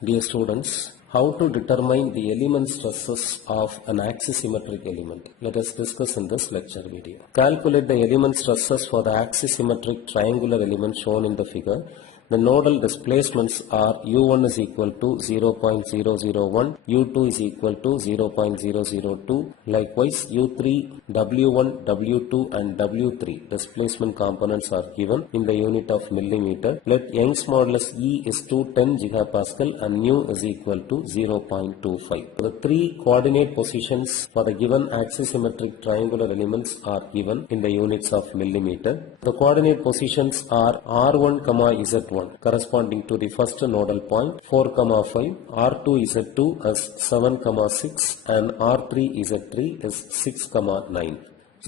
Dear students, how to determine the element stresses of an axisymmetric element? Let us discuss in this lecture video. Calculate the element stresses for the axisymmetric triangular element shown in the figure. The nodal displacements are U1 is equal to 0.001, U2 is equal to 0.002. Likewise, U3, W1, W2 and W3 displacement components are given in the unit of millimeter. Let Young's modulus E is to 10 gigapascal and nu is equal to 0.25. The three coordinate positions for the given axisymmetric triangular elements are given in the units of millimeter. The coordinate positions are R1, Z1 corresponding to the first nodal point, 4, 5, R2, Z2 as 7, 6 and R3, Z3 is 6, 9.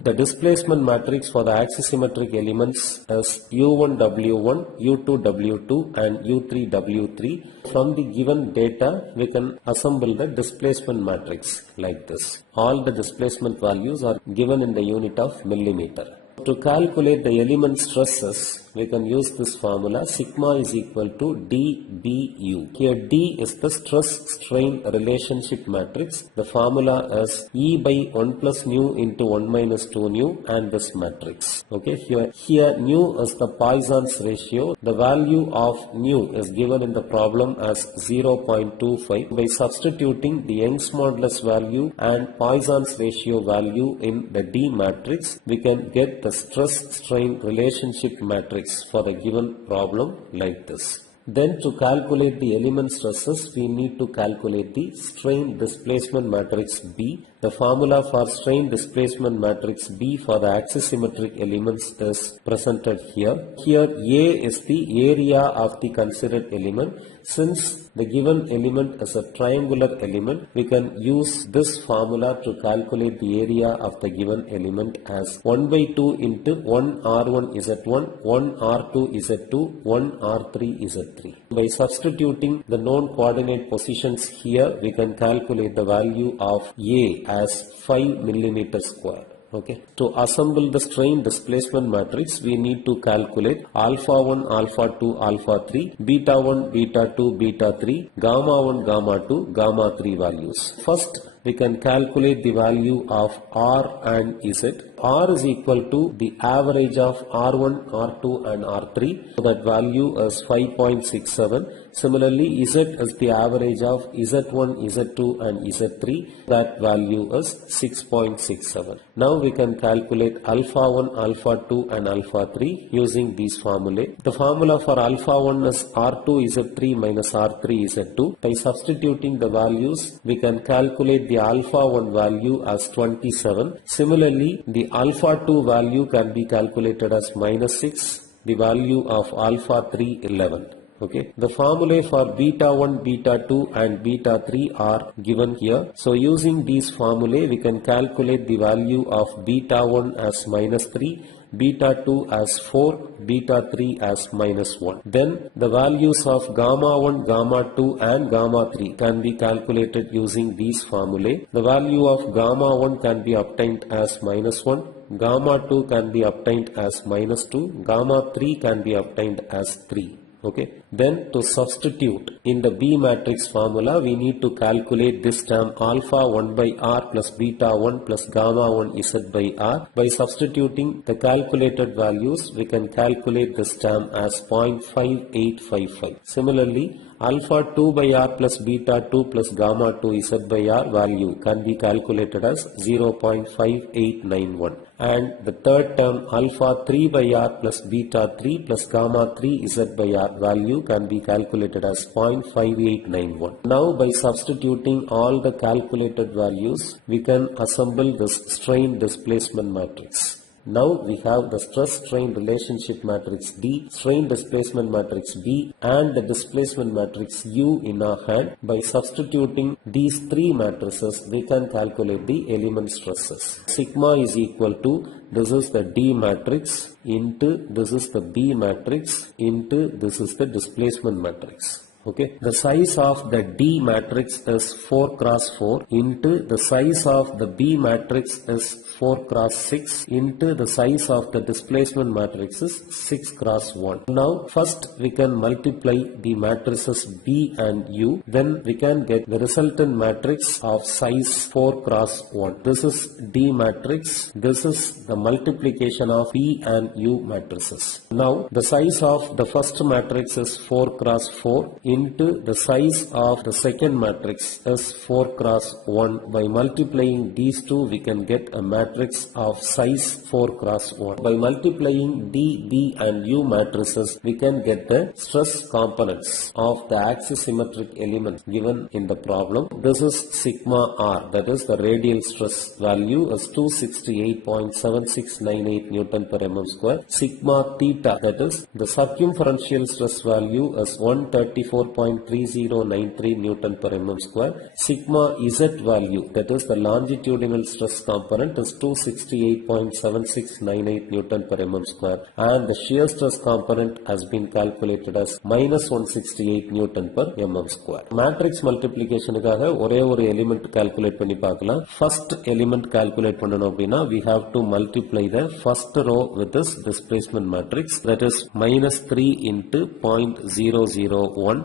The displacement matrix for the axisymmetric elements is U1, W1, U2, W2 and U3, W3. From the given data, we can assemble the displacement matrix like this. All the displacement values are given in the unit of millimeter. To calculate the element stresses, we can use this formula. Sigma is equal to dBu. Here D is the stress-strain relationship matrix. The formula is E by 1 plus nu into 1 minus 2 nu and this matrix. Okay, here nu is the Poisson's ratio. The value of nu is given in the problem as 0.25. By substituting the Young's modulus value and Poisson's ratio value in the D matrix, we can get the stress-strain relationship matrix for the given problem like this. Then to calculate the element stresses, we need to calculate the strain displacement matrix B. The formula for strain displacement matrix B for the axisymmetric elements is presented here. Here A is the area of the considered element. Since the given element is a triangular element, we can use this formula to calculate the area of the given element as 1 by 2 into 1 R1 Z1, 1 R2 Z2, 1 R3 Z3. By substituting the known coordinate positions here, we can calculate the value of A as 5 millimeter square. Okay. To assemble the strain displacement matrix, we need to calculate alpha 1, alpha 2, alpha 3, beta 1, beta 2, beta 3, gamma 1, gamma 2, gamma 3 values. First, we can calculate the value of R and Z. R is equal to the average of R1, R2 and R3. So that value is 5.67. Similarly, Z is the average of Z1, Z2 and Z3. That value is 6.67. Now we can calculate alpha 1, alpha 2 and alpha 3 using these formulae. The formula for alpha 1 is R2 Z3 minus R3 Z2. By substituting the values, we can calculate the alpha 1 value as 27. Similarly, the alpha 2 value can be calculated as minus 6. The value of alpha 3, 11. Okay. The formulae for beta 1, beta 2 and beta 3 are given here. So using these formulae, we can calculate the value of beta 1 as minus 3, beta 2 as 4, beta 3 as minus 1. Then the values of gamma 1, gamma 2 and gamma 3 can be calculated using these formulae. The value of gamma 1 can be obtained as minus 1, gamma 2 can be obtained as minus 2, gamma 3 can be obtained as 3. Okay. Then to substitute in the B matrix formula, we need to calculate this term alpha 1 by R plus beta 1 plus gamma 1 Z by R. By substituting the calculated values, we can calculate this term as 0.5855. Similarly, alpha 2 by R plus beta 2 plus gamma 2 Z by R value can be calculated as 0.5891. And the third term alpha 3 by R plus beta 3 plus gamma 3 Z by R value can be calculated as 0.5891. Now by substituting all the calculated values, we can assemble this strain displacement matrix. Now we have the stress-strain relationship matrix D, strain displacement matrix B and the displacement matrix U in our hand. By substituting these three matrices, we can calculate the element stresses. Sigma is equal to, this is the D matrix into this is the B matrix into this is the displacement matrix. Okay, the size of the D matrix is 4 cross 4 into the size of the B matrix is 4 cross 6 into the size of the displacement matrix is 6 cross 1. Now first we can multiply the matrices B and U, then we can get the resultant matrix of size 4 cross 1. This is D matrix, this is the multiplication of B and U matrices. Now the size of the first matrix is 4 cross 4 into the size of the second matrix is 4 cross 1. By multiplying these two we can get a matrix of size 4 cross 1. By multiplying D, B and U matrices we can get the stress components of the axisymmetric elements given in the problem. This is sigma R, that is the radial stress value is 268.7698 Newton per mm square. Sigma theta, that is the circumferential stress value is 134.3093 Newton per mm square. Sigma Z value, that is the longitudinal stress component, is 268.7698 Newton per mm square, and the shear stress component has been calculated as minus 168 Newton per mm square. Matrix multiplication காக ஒரே ஒரு element calculate பண்ணி பார்க்கலாம். First element calculate பண்ணனும் அப்படினா we have to multiply the first row with this displacement matrix, that is minus 3 into 0.001.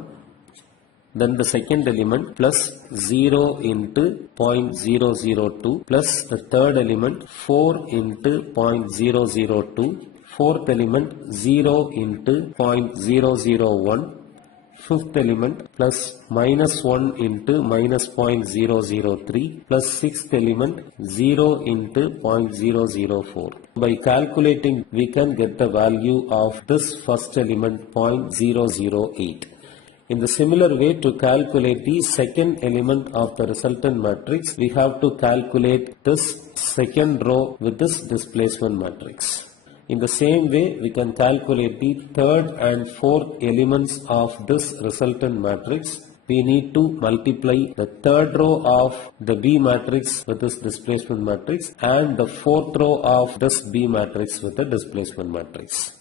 Then the second element plus 0 into 0.002 plus the third element 4 into 0.002, fourth element 0 into 0.001, fifth element plus minus 1 into minus 0.003 plus sixth element 0 into 0.004. By calculating we can get the value of this first element 0.008. In the similar way, to calculate the second element of the resultant matrix, we have to calculate this second row with this displacement matrix. In the same way, we can calculate the third and fourth elements of this resultant matrix. We need to multiply the third row of the B matrix with this displacement matrix and the fourth row of this B matrix with the displacement matrix.